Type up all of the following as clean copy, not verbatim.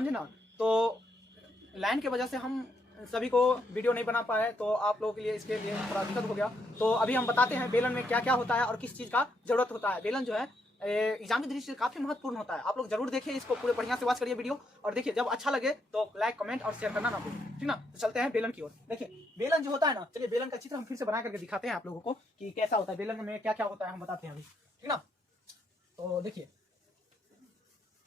समझे ना। तो लाइन की वजह से हम सभी को वीडियो नहीं बना पाए, तो आप लोगों के लिए इसके लिए थोड़ा दिक्कत हो गया। तो अभी हम बताते हैं बेलन में क्या क्या होता है और किस चीज़ का जरूरत होता है। बेलन जो है एग्जाम की दृष्टि से काफी महत्वपूर्ण होता है। आप लोग जरूर देखिए इसको, पूरे बढ़िया से वॉच करिए वीडियो, और देखिए जब अच्छा लगे तो लाइक कमेंट और शेयर करना ना भूलिए, ठीक ना। तो चलते हैं बेलन की ओर। देखिए बेलन जो होता है ना, चलिए बेलन का चित्र हम फिर से बना करके दिखाते हैं आप लोगों को कि कैसा होता है बेलन में क्या क्या होता है, हम बताते हैं अभी, ठीक ना। तो देखिए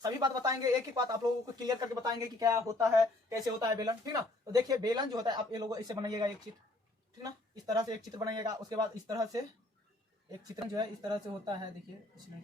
सभी बात बताएंगे, एक एक बात आप लोगों को क्लियर करके बताएंगे कि क्या होता है, कैसे होता है बेलन, ठीक ना। तो देखिए बेलन जो होता है, आप ये लोगों इससे बनाइएगा एक चित्र, ठीक ना। इस तरह से एक चित्र बनाइएगा, उसके बाद इस तरह से एक चित्र जो है इस तरह से होता है। देखिए इसमें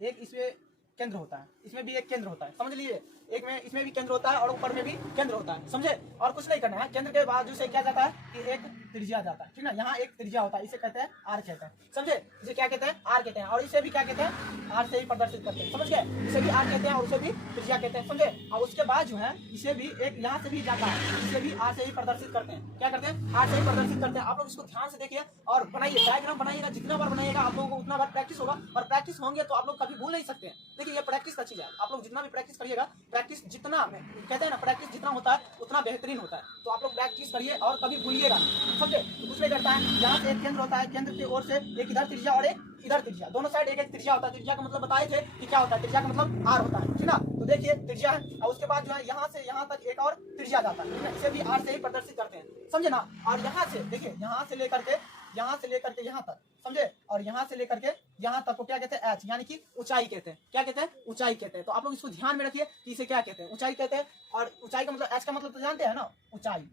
एक इसमें केंद्र होता है, इसमें भी एक केंद्र होता है, समझ लीजिए। एक में इसमें भी केंद्र होता है और ऊपर में भी केंद्र होता है, समझे। और कुछ नहीं करना है, केंद्र के बाजू से क्या जाता है कि एक त्रिज्या जाता है, ठीक ना। यहाँ एक त्रिज्या होता है, इसे कहते हैं आर कहते हैं, समझे। इसे क्या कहते हैं, आर कहते हैं। और इसे भी क्या कहते हैं, आर से ही प्रदर्शित करते हैं, समझ गए। इसे भी आर कहते हैं और उसे भी त्रिज्या कहते हैं, समझे। और उसके बाद जो है इसे भी एक यहाँ से भी जाता है, इसे भी आर से ही प्रदर्शित करते हैं। क्या करते हैं, आर से ही प्रदर्शित करते हैं। आप लोग इसको ध्यान से देखिए और बनाइए, डायग्राम बनाइएगा। जितना बार बनाइएगा आप लोगों को उतना बार प्रैक्टिस होगा, और प्रैक्टिस होंगे तो आप लोग कभी भूल नहीं सकते हैं। देखिए ये प्रैक्टिस का चीज है, आप लोग जितना भी प्रैक्टिस करिएगा, प्रैक्टिस जितना कहते हैं ना, प्रैक्टिस जितना होता है उतना बेहतरीन होता है। तो आप लोग प्रैक्टिस करिए और कभी भूलिएगा, समझे। तो कुछ नहीं करता है, यहाँ से एक केंद्र होता है, केंद्र की ओर से एक इधर त्रिज्या और एक इधर त्रिज्या, दोनों साइड एक एक त्रिज्या होता है। त्रिज्या का मतलब बताए थे कि क्या होता है, त्रिज्या का मतलब आर होता है, ठीक ना। तो देखिए त्रिज्या है, और उसके बाद जो है यहाँ से यहाँ तक एक और त्रिज्या जाता है, इसे भी आर से ही प्रदर्शित करते हैं, समझे ना। और यहाँ से देखिए, यहाँ से लेकर के यहाँ तक, समझे। और यहाँ से लेकर के यहाँ तक को क्या कहते हैं, एच, यानी कि ऊंचाई कहते हैं। क्या कहते हैं, ऊंचाई कहते हैं। तो आप लोग इसको ध्यान में रखिए कि इसे क्या कहते हैं, ऊंचाई कहते हैं। और ऊंचाई का मतलब, एच का मतलब तो जानते हैं ना, ऊंचाई।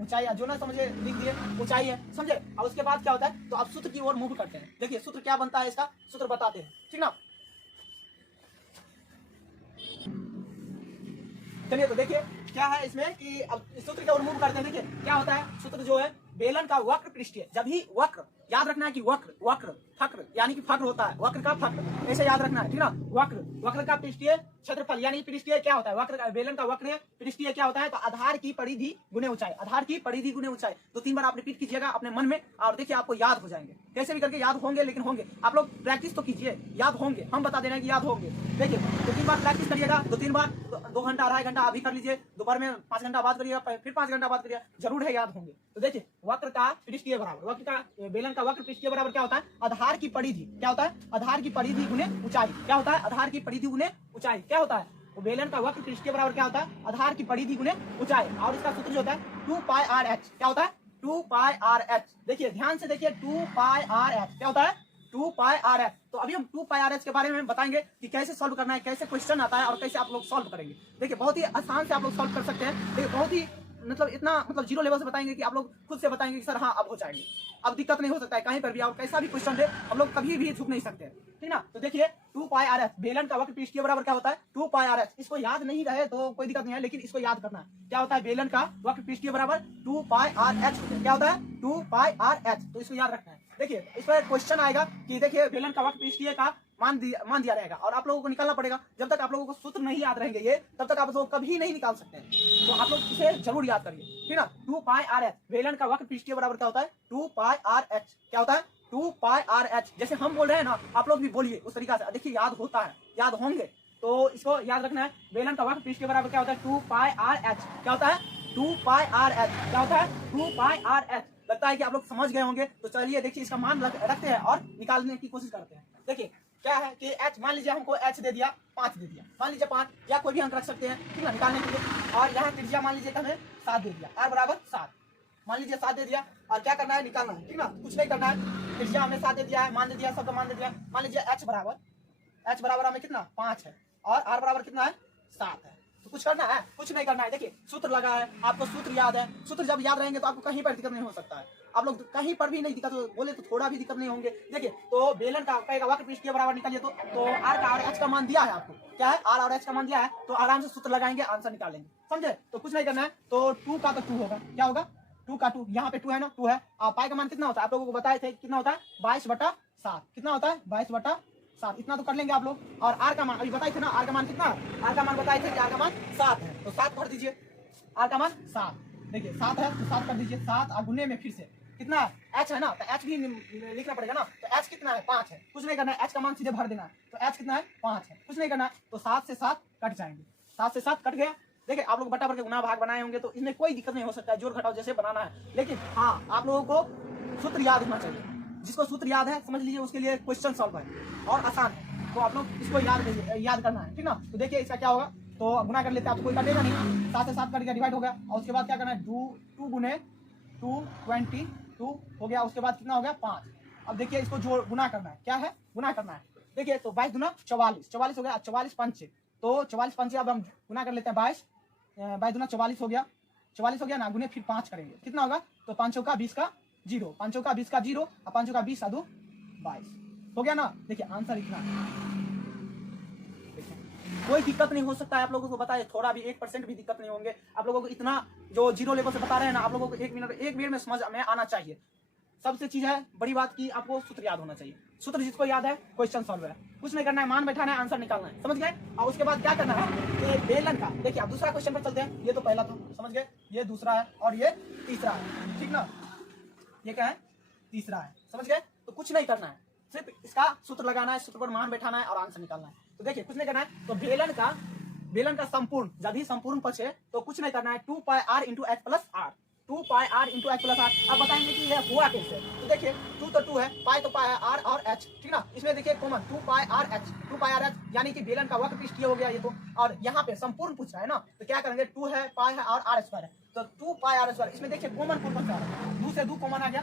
ऊंचाई जो ना समझे लिख दिए, ऊंचाई है, समझे। और उसके बाद क्या होता है, तो आप सूत्र की ओर मूव करते हैं। देखिए सूत्र क्या बनता है, इसका सूत्र बताते हैं, ठीक ना। चलिए तो देखिए क्या है इसमें कि अब सूत्र की ओर मूव करते हैं। देखिए क्या होता है, सूत्र जो है बेलन का वक्र पृष्ठीय, जब भी वक्र, याद रखना है कि वक्र वक्र फक्र यानी कि फक्र होता है, वक्र का फक्र, ऐसे याद रखना है, ठीक ना। वक्र का पृष्ठीय क्षेत्रफल यानी पृष्ठीय क्या होता है, वक्र का, बेलन का वक्र है, पृष्ठीय क्या होता है, तो आधार की परिधि गुने ऊंचाई, आधार की परिधि गुने ऊंचाई। 2-3 बार आप रिपीट कीजिएगा अपने मन में, और देखिए आपको याद हो जाएंगे, कैसे भी करके याद होंगे, लेकिन होंगे। आप लोग प्रैक्टिस तो कीजिए, याद होंगे, हम बता दे रहे हैं कि याद होंगे। देखिए 2-3 बार प्रैक्टिस करिएगा, 2-3 बार, 2 घंटा 2.5 घंटा अभी कर लीजिए, दोपहर में 5 घंटा बाद करिएगा, फिर 5 घंटा बाद करिएगा, जरूर है याद होंगे। तो देखिए वक्र का पृष्ठीय बराबर, वक्र का बेलन का वक्र पृष्ठीय बराबर क्या होता है, आधार की परिधि, क्या होता है, आधार की परिधि गुने ऊंचाई। क्या होता है, आधार की परिधि गुने ऊंचाई। क्या होता है, तो बेलन का वक्र पृष्ठीय बराबर क्या होता है, आधार की परिधि गुने ऊंचाई। और इसका सूत्र जो होता है 2πr(h), क्या होता है, 2πr(h). देखिए ध्यान से देखिए, 2πr(h) क्या होता है, 2πr(h). तो अभी हम 2πr(h) के बारे में बताएंगे कि कैसे सॉल्व करना है, कैसे क्वेश्चन आता है और कैसे आप लोग सॉल्व करेंगे। देखिए बहुत ही आसान से आप लोग सॉल्व कर सकते हैं। देखिए बहुत ही मतलब इतना मतलब जीरो लेवल से बताएंगे कि आप लोग खुद से बताएंगे कि सर हाँ अब हो जाएंगे, अब दिक्कत नहीं हो सकता है, कहीं पर भी और कैसा भी क्वेश्चन दे हम लोग कभी भी झुक नहीं सकते, ठीक ना। तो देखिए 2πr(h), बेलन का वक्र पृष्ठीय बराबर क्या होता है, 2πr(h). इसको याद नहीं रहे तो कोई दिक्कत नहीं है, लेकिन इसको याद करना है। क्या होता है, बेलन का वक्र पृष्ठीय बराबर 2πr(h), क्या होता है, 2πr(h). तो इसको याद रखना है। देखिए इस पर क्वेश्चन आएगा कि देखिए बेलन का वक्र पृष्ठीय का मान दिया रहेगा, और आप लोगों को निकालना पड़ेगा। जब तक आप लोगों को सूत्र नहीं याद रहेंगे ये, तब तक आप लोग कभी नहीं निकाल सकते हैं। तो आप लोग इसे जरूर याद करिए, ठीक ना। 2πr(h), बेलन का वक्र पृष्ठीय बराबर क्या होता है, 2πr(h). क्या होता है, 2πr(h). जैसे हम बोल रहे हैं ना, आप लोग भी बोलिए उस तरीका से, देखिए याद होता है, याद होंगे। तो इसको याद रखना है, बेलन का वक्र पृष्ठीय बराबर क्या होता है, 2πr(h). क्या होता है, 2πr(h). क्या होता है, 2πr(h). लगता है कि आप लोग समझ गए होंगे। तो चलिए देखिए इसका मान रखते हैं और निकालने की कोशिश करते हैं। देखिए क्या है कि h, मान लीजिए हमको h दे दिया, 5 दे दिया, मान लीजिए 5, या कोई भी अंक रख सकते हैं, ठीक है, निकालने के लिए। और यहाँ त्रिज्या मान लीजिए हमें 7 दे दिया, r बराबर 7, मान लीजिए 7 दे दिया। और क्या करना है, निकालना है, ठीक ना, कुछ नहीं करना है। त्रिज्या हमें 7 दे दिया है, मान दे दिया, सबका मान दे दिया। मान लीजिए h बराबर हमें कितना, 5 है, और r बराबर कितना है, 7 है। तो कुछ करना है, कुछ नहीं करना है। देखिए सूत्र लगा है, आपको सूत्र याद है, सूत्र जब याद रहेंगे तो आपको कहीं पर दिक्कत नहीं हो सकता है। आप लोग कहीं पर भी नहीं दिक्कत बोले तो थोड़ा भी दिक्कत नहीं होंगे। देखिए तो बेलन का वक्र पृष्ठीय बराबर निकालिए, तो आर का और एच का मान दिया है आपको, क्या है, आर और एच का मान दिया है, तो आराम से सूत्र लगाएंगे, आंसर निकालेंगे, समझे। तो कुछ नहीं करना है। तो 2 का तो 2 होगा, क्या होगा, 2 का 2, यहाँ पे 2 है ना, 2 है। पाई का मान कितना होता है, आप लोगों को बताए थे कितना होता है, 22/7। कितना होता है, 22/7, इतना तो कर लेंगे आप लोग। और आर का मान अभी बताए थे ना, आर का मान कितना, आर का मान बताए थे कि आर का मान 7 है, तो 7 भर दीजिए, आर का मान 7। देखिए 7 है तो 7 कर दीजिए, 7 और गुने में फिर से कितना है, एच है ना, तो एच भी लिखना पड़ेगा ना। तो एच कितना है, 5 है। कुछ नहीं करना है, एच का मान सीधे भर देना है। तो एच कितना है, 5 है। कुछ नहीं करना है, तो 7 से 7 कट जाएंगे। 7 से 7 कट गया। देखिए आप लोग बटा भर के गुना भाग बनाए होंगे तो इसमें कोई दिक्कत नहीं हो सकता है, जोड़ घटाओ जैसे बनाना है। लेकिन हाँ, आप लोगों को सूत्र याद होना चाहिए। जिसको सूत्र याद है समझ लीजिए, उसके लिए क्वेश्चन सॉल्व है और आसान है। तो आप लोग इसको याद करना है, ठीक ना। तो देखिए इसका क्या होगा, तो गुना कर लेते हैं, आप तो कोई कटेगा नहीं। 7 से 7 कट गया, डिवाइड हो गया। और उसके बाद क्या करना है, 2 गुने 2 22 हो गया। उसके बाद कितना हो गया, 5। अब देखिए इसको जोड़ गुना करना है, क्या है, गुना करना है। देखिए तो 22 दूना 44, 44 हो गया। 44 5, तो 44 5 अब हम गुना कर लेते हैं। 22 दूना 44 हो गया, 44 हो गया ना, गुने फिर 5 करेंगे, कितना होगा, तो 5 चौका 20 का 0, 5 चौका 20 का 0 और 5 चौका 20 साधु 22 हो गया ना। देखिए आंसर इतना है। कोई दिक्कत नहीं हो सकता है, आप लोगों को बताए थोड़ा भी 1% भी दिक्कत नहीं होंगे। आप लोगों को इतना जो जीरो लेवल से बता रहे हैं ना, आप लोगों को 1 मिनट में समझ में आना चाहिए। सबसे चीज है बड़ी बात की आपको सूत्र याद होना चाहिए। सूत्र जिसको याद है क्वेश्चन सॉल्व है, कुछ नहीं करना है, मान बैठाना है, आंसर निकालना है, समझ गए। और उसके बाद क्या करना है कि बेलन का, देखिए आप दूसरा क्वेश्चन पर चलते हैं। ये तो पहला था, समझ गए, ये दूसरा है और ये तीसरा है, ठीक ना। ये क्या है, तीसरा है, समझ गए। तो कुछ नहीं करना है, सिर्फ इसका सूत्र लगाना है, सूत्र पर मान बैठाना है और आंसर निकालना है। तो देखिए कुछ नहीं करना है, तो बेलन का संपूर्ण, जब भी संपूर्ण पक्ष है तो कुछ नहीं करना है, 2 pi r into H plus R, 2 pi r into H plus R. अब बताएंगे कि यह हुआ कैसे। तो देखिए 2 तो 2 है, पाई तो पाई है, r और h, ठीक ना। इसमें देखिए common 2 pi r h, 2 pi r h यानी कि बेलन का वक्र पृष्ठीय हो गया ये तो। और यहाँ पे संपूर्ण पूछ रहा है ना, तो क्या करेंगे, 2 है, पाई है और r स्क्वायर है, तो 2 पाई r स्क्वायर। इसमें देखिए कॉमन कौन सा है, 2 से 2 कॉमन आ गया,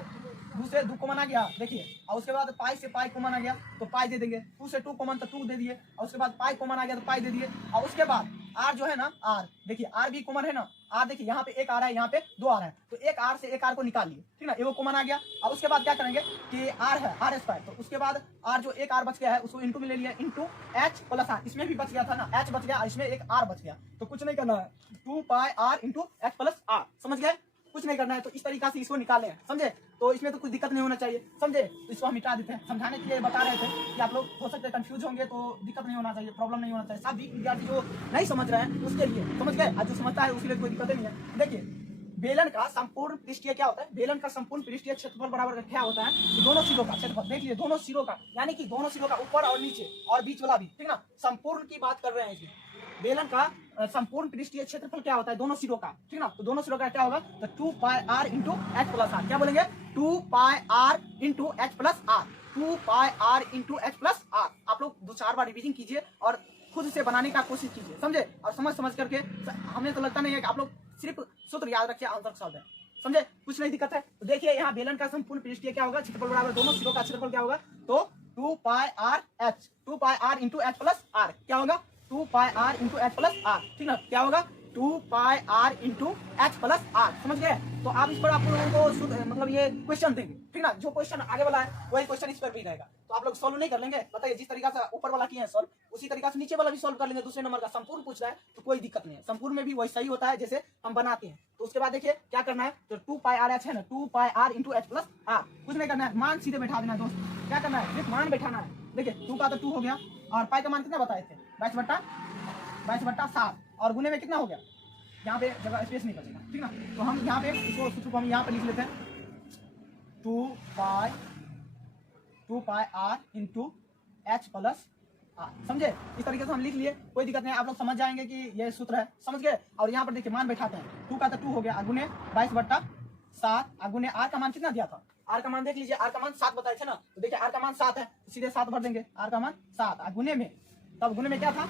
2 से 2 कॉमन आ गया, देखिए। और उसके बाद पाई से पाई कॉमन आ गया तो पाई दे देंगे, 2 से 2 कॉमन तो 2 दे दिए। और उसके बाद पाई कॉमन आ गया तो पाई दे दिए। और उसके बाद आर जो है ना, आर देखिए, आर भी कॉमन है ना, आर देखिए यहाँ पे एक आ रहा है, यहाँ पे 2 आ रहा है, तो एक आर से एक आर को निकाल लिए, ठीक ना, ये वो कॉमन आ गया। और उसके बाद क्या करेंगे कि आर है, आर स्क्वायर, तो उसके बाद आर जो एक आर बच गया है उसको इंटू में ले लिया, इंटू एच प्लस आर, इसमें भी बच गया था ना, एच बच गया, इसमें एक आर बच गया। तो कुछ नहीं करना है, 2 pi R into H plus R, समझ गए। कुछ नहीं करना है, तो इस तरीका से इसको निकालें, समझे। तो इसमें तो कुछ दिक्कत नहीं होना चाहिए, समझे। तो इसको हम मिटा देते हैं, समझाने के लिए बता रहे थे कि आप लोग हो सकते हैं कंफ्यूज होंगे, तो दिक्कत नहीं होना चाहिए, प्रॉब्लम नहीं होना चाहिए। सब विद्यार्थी जो नहीं समझ रहे हैं उसके लिए, समझ गए, और जो समझता है उसके लिए कोई दिक्कत नहीं है। देखिए बेलन का संपूर्ण पृष्ठीय क्या होता है, बेलन का संपूर्ण पृष्ठीय क्षेत्रफल बराबर क्या होता है, तो दोनों सिरों का क्षेत्रफल, देख लीजिए दोनों सिरों का, यानी कि दोनों सिरों का, ऊपर और नीचे और बीच वाला भी, ठीक ना। संपूर्ण की बात कर रहे हैं इसमें। बेलन का संपूर्ण पृष्ठीय क्षेत्रफल क्या होता है, दोनों सिरों का, ठीक ना। तो दोनों सिरों का क्या होगा, तो 2 pi r into H plus R, क्या बोलेंगे, 2 pi r into H plus R, 2 pi r into H plus R. आप लोग 2-4 बार रिवीजन कीजिए और खुद से बनाने का कोशिश कीजिए, समझे। और समझ करके, हमें तो लगता नहीं है कि आप लोग सिर्फ सूत्र याद रखिए, आंसर सॉल्व है, समझे, कुछ नहीं दिक्कत है। तो देखिए यहाँ बेलन का संपूर्ण पृष्ठीय क्या होगा, क्षेत्रफल बराबर दोनों सिरों का क्षेत्रफल क्या होगा, तो 2 pi r h, 2 pi r into H plus R, क्या होगा, 2 pi r into H plus R, ठीक ना, क्या होगा, 2 pi r into H plus R, समझ गए। तो आप इस पर आप लोगों को मतलब ये क्वेश्चन देंगे, ठीक ना, जो क्वेश्चन आगे वाला है वही क्वेश्चन इस पर भी रहेगा। तो आप लोग सॉल्व नहीं कर लेंगे, बताइए, जिस तरीका से ऊपर वाला किए हैं सॉल्व, उसी तरीका से नीचे वाला भी सॉल्व कर लेंगे। दूसरे नंबर का संपूर्ण पूछ रहा है तो कोई दिक्कत नहीं है, संपूर्ण में भी वैसा ही होता है जैसे हम बनाते हैं। तो उसके बाद देखिए क्या करना है, तो 2 पाई r h है ना, 2 pi r into H plus R, कुछ नहीं करना है, मान सीधे बैठा देना है दोस्त। क्या करना है, सिर्फ मान बैठाना है। देखिए 2 का तो 2 हो गया, और पाई का मान कितना बताए थे, 22/7, और गुने में कितना हो गया, यहाँ पे जगह स्पेस नहीं बचेगा, ठीक ना। तो हम यहाँ पे इसको सूत्र को हम यहाँ पे लिख लेते हैं, 2 pi r into H plus R, समझे। इस तरीके से हम लिख लिए, कोई दिक्कत नहीं, आप लोग समझ जाएंगे कि ये सूत्र है, समझ गए। और यहाँ पर देखिए मान बैठाते हैं, 2 का तो 2 हो गया, गुने 22/7, गुने आर का मान कितना दिया था, आर का मान देख लीजिए, आर का मान 7 बताए थे ना, तो देखिए आर का मान 7 है, तो सीधे 7 भर देंगे, आर का मान 7, गुने में, तब गुने में क्या था,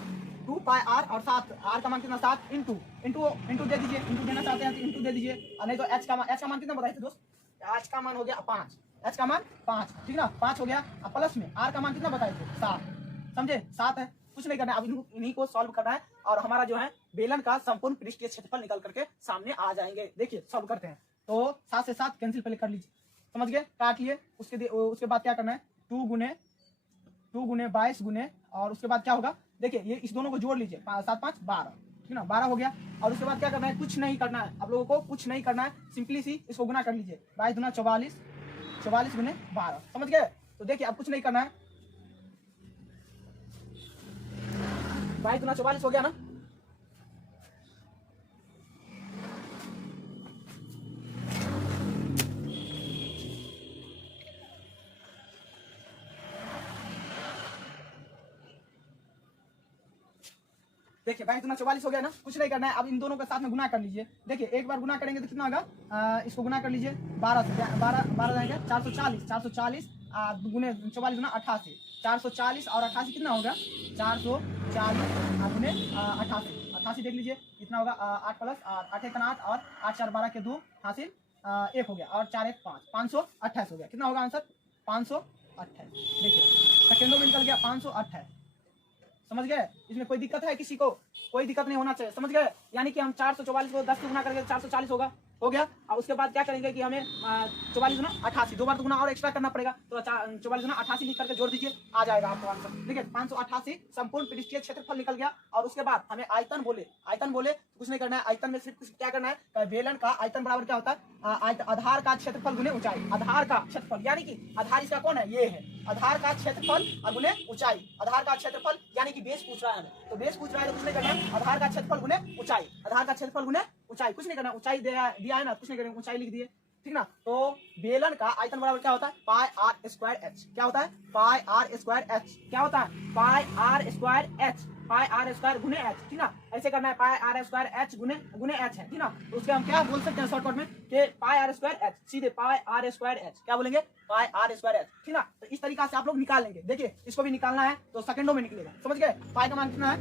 2 पाई r और 7, आर का मान कितना 7, इंटू दे दीजिए, इंटू देना चाहते हैं तो इंटू दे दीजिए, और नहीं तो एच का मान कितना बताए थे दोस्त, एच का मान हो गया 5, एच का मान 5, ठीक ना, 5 हो गया। अब प्लस में आर का मान कितना बताए थे, 7, समझे, 7 है। कुछ नहीं करना है, अब इन्हीं को सॉल्व करना है, और हमारा जो है बेलन का संपूर्ण पृष्ठीय क्षेत्रफल निकल करके सामने आ जाएंगे। देखिए सॉल्व करते हैं, तो 7 से 7 कैंसिल पहले कर लीजिए, समझ गए, काट लिए। उसके बाद क्या करना है, 2 गुने 22 गुने, और उसके बाद क्या होगा, देखिए ये इस दोनों को जोड़ लीजिए, 7 5 12, ठीक ना, 12 हो गया। और उसके बाद क्या करना है, कुछ नहीं करना है, आप लोगों को कुछ नहीं करना है, सिंपली सी इसको गुना कर लीजिए, 22 दूना 44, 44 गुने 12, समझ गए। तो देखिए अब कुछ नहीं करना है, 22 दूना 44 हो गया ना, देखिए 22 दूना 44 हो गया ना, कुछ नहीं करना है। अब इन दोनों के साथ में गुना कर लीजिए। देखिए एक बार गुना करेंगे तो कितना होगा, इसको गुना कर लीजिए 12 से, 12 जाएंगे 440, 440 गुने 44 गुना 88, 440 और 88 कितना होगा, 440 गुने 88, 88 देख लीजिए कितना होगा, 8 प्लस 8 1 8 और 8 4 12 के 2 हासिल 1 हो गया और 4 1 5, 528 हो गया। कितना होगा आंसर, 528। देखिए सेकेंडों में निकल गया 528। समझ गए, इसमें कोई दिक्कत है किसी को, कोई दिक्कत नहीं होना चाहिए। समझ गए, यानी कि हम 444 को 10 से गुना करके 440 होगा, हो गया। और उसके बाद क्या करेंगे कि हमें 44 गुना 88, 2 बार तो गुना और एक्स्ट्रा करना पड़ेगा, तो 44 गुना 88 लिख करके जोड़ दीजिए, आ जाएगा आपको आंसर। देखिए 588 संपूर्ण पृष्ठीय क्षेत्रफल निकल गया। और उसके बाद हमें आयतन बोले, आयतन बोले कुछ नहीं करना है, आयतन में सिर्फ क्या करना है, बेलन का आयतन बराबर क्या होता है, आधार का क्षेत्रफल गुने ऊंचाई, आधार का क्षेत्रफल यानी कि आधार इसका कौन है, ये है आधार का क्षेत्रफल और गुने ऊंचाई, आधार का क्षेत्रफल यानी कि बेस पूछ रहा है, तो बेस पूछ रहा है तो कुछ नहीं करना है, आधार का क्षेत्रफल गुने ऊंचाई, आधार का क्षेत्रफल गुने ऊंचाई, कुछ नहीं करना, ऊंचाई दिया है ना, कुछ नहीं करेंगे, ऊंचाई लिख दिए, ठीक ना। तो बेलन का आयतन बराबर क्या होता है, पाई आर स्क्वायर एच, क्या होता है, पाई आर स्क्वायर एच, क्या होता है, pi R square H, pi R square गुने एच, ठीक ना, ऐसे करना है, पाई आर स्क्वायर एच गुने एच है, ठीक ना। तो उसके हम क्या बोल सकते हैं शॉर्टकट में कि पाई आर स्क्वायर एच, सीधे पाई आर स्क्वायर एच, क्या बोलेंगे, पाई आर स्क्वायर एच, ठीक ना। तो इस तरीका से आप लोग निकाल लेंगे। देखिए इसको भी निकालना है तो सेकंडों में निकलेगा, समझ गए। पाई का मान कितना है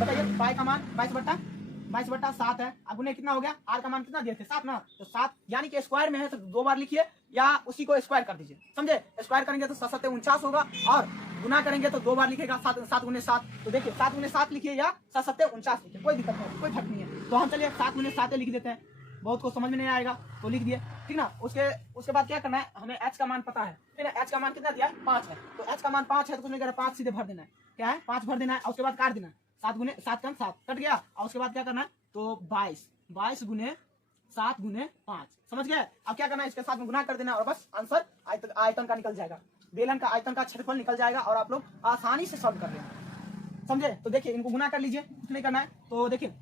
बताइए, पाई का मान 22/7 है, अब गुने कितना हो गया, आर का मान कितना दिए थे 7 ना, तो 7 यानी कि स्क्वायर में है तो 2 बार लिखिए या उसी को स्क्वायर कर दीजिए, समझे। स्क्वायर करेंगे तो 7 7 49 होगा और गुना करेंगे तो 2 बार लिखेगा, 7 गुने 7, तो देखिए 7 गुने 7 लिखिए या 7 7 49 लिखिए, कोई दिक्कत नहीं, कोई फर्क नहीं है। तो हम चलिए 7 गुने 7 लिख देते हैं, बहुत को समझ में नहीं आएगा तो लिख दिए, ठीक ना। उसके बाद क्या करना है, हमें एच का मान पता है, ठीक है, एच का मान कितना दिया है 5 है, तो एच का मान 5 है तो कुछ नहीं करना, 5 सीधे भर देना है, क्या है 5 भर देना है और उसके बाद काट देना है, 7 गुने 7 कम 7 कट गया और उसके बाद क्या करना है, तो 22 गुने 7 गुने 5, समझ गए। अब क्या करना है, इसके साथ में गुना कर देना और बस आंसर आयतन का निकल जाएगा, बेलन का आयतन का क्षेत्रफल निकल जाएगा और आप लोग आसानी से सॉल्व कर लेंगे, समझे। तो देखिए इनको गुना कर लीजिए, कुछ नहीं करना है। तो देखिए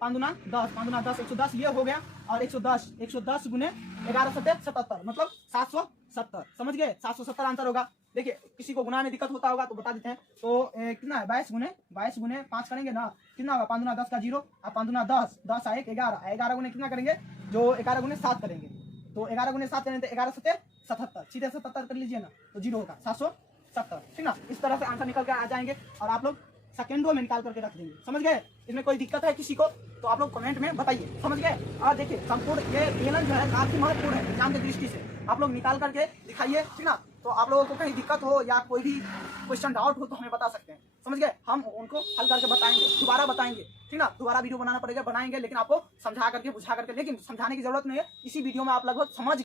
5 दूना 10, 110 ये हो गया और 110 गुने 11 7 77 मतलब 770, समझ गए, 770 आंसर होगा। देखिए किसी को गुना में दिक्कत होता होगा तो बता देते हैं। तो कितना है 22 गुने 5 करेंगे ना, कितना होगा, 5 दूना 10 का 0 और 5 दूना 10, 10 1 11 गुने कितना करेंगे, जो 11 गुने 7 करेंगे, तो 11 गुने 7 करेंगे तो 11 7 77, सीधे 77 कर लीजिए ना तो 0 होगा 770, ठीक ना। इस तरह से आंसर निकल के आ जाएंगे और आप लोग सेकेंडों में निकाल करके रख देंगे, समझ गए। इसमें कोई दिक्कत है किसी को तो आप लोग कमेंट में बताइए, समझ गए। और देखिए संपूर्ण ये बेलन जो है काफी महत्वपूर्ण है एग्जाम की दृष्टि से, आप लोग निकाल करके दिखाइए, ठीक ना। तो आप लोगों को कहीं दिक्कत हो या कोई भी क्वेश्चन डाउट हो तो हमें बता सकते हैं, समझ गए, हम उनको हल करके बताएंगे, दोबारा बताएंगे, ठीक ना। दोबारा वीडियो बनाना पड़ेगा, बनाएंगे, लेकिन आपको समझा करके बुझा करके, लेकिन समझाने की जरूरत नहीं है, इसी वीडियो में आप लगभग समझ